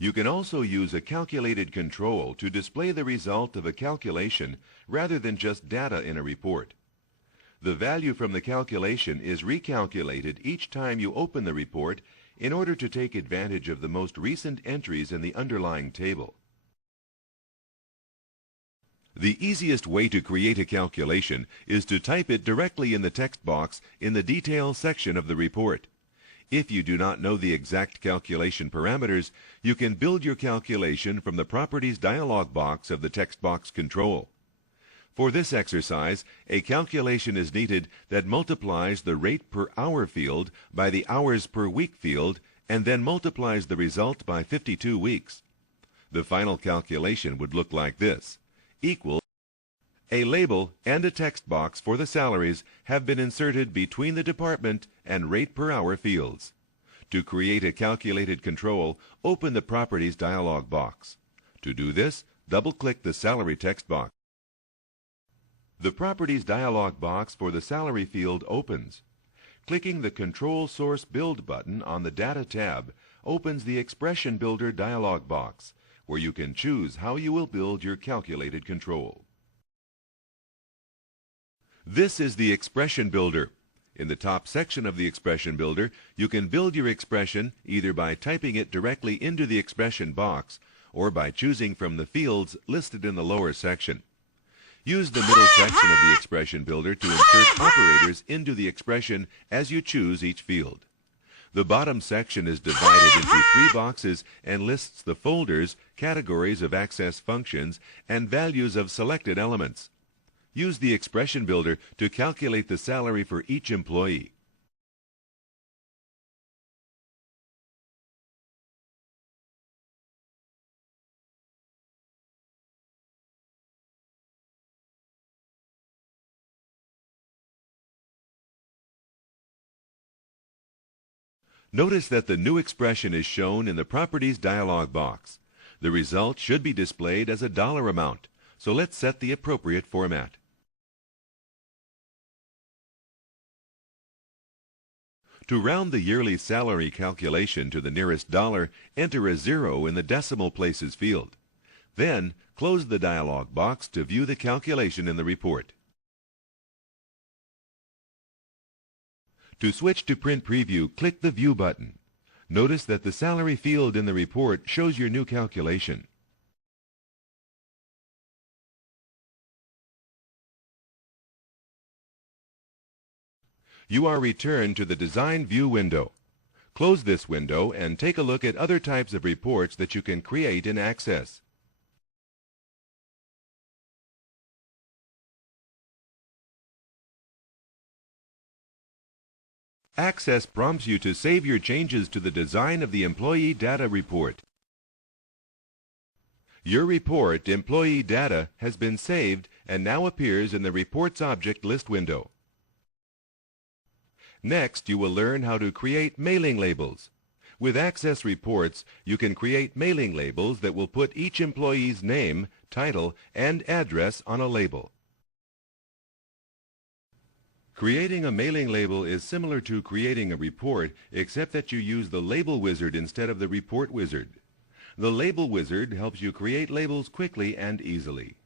You can also use a calculated control to display the result of a calculation rather than just data in a report. The value from the calculation is recalculated each time you open the report in order to take advantage of the most recent entries in the underlying table. The easiest way to create a calculation is to type it directly in the text box in the Details section of the report. If you do not know the exact calculation parameters, you can build your calculation from the Properties dialog box of the text box control. For this exercise, a calculation is needed that multiplies the rate per hour field by the hours per week field and then multiplies the result by 52 weeks. The final calculation would look like this: equals. A label and a text box for the salaries have been inserted between the department and rate per hour fields. To create a calculated control, open the Properties dialog box. To do this, double-click the Salary text box. The Properties dialog box for the Salary field opens. Clicking the Control Source Build button on the Data tab opens the Expression Builder dialog box, where you can choose how you will build your calculated control. This is the Expression Builder. In the top section of the Expression Builder, you can build your expression either by typing it directly into the expression box or by choosing from the fields listed in the lower section. Use the middle section of the Expression Builder to insert operators into the expression as you choose each field. The bottom section is divided into 3 boxes and lists the folders, categories of access functions, and values of selected elements. Use the Expression Builder to calculate the salary for each employee. Notice that the new expression is shown in the Properties dialog box. The result should be displayed as a dollar amount, so let's set the appropriate format. To round the yearly salary calculation to the nearest dollar, enter a 0 in the decimal places field. Then, close the dialog box to view the calculation in the report. To switch to Print Preview, click the View button. Notice that the salary field in the report shows your new calculation. You are returned to the Design View window. Close this window and take a look at other types of reports that you can create in Access. Access prompts you to save your changes to the design of the Employee Data report. Your report, Employee Data, has been saved and now appears in the Reports Object List window. Next, you will learn how to create mailing labels. With Access Reports, you can create mailing labels that will put each employee's name, title, and address on a label. Creating a mailing label is similar to creating a report, except that you use the Label Wizard instead of the Report Wizard. The Label Wizard helps you create labels quickly and easily.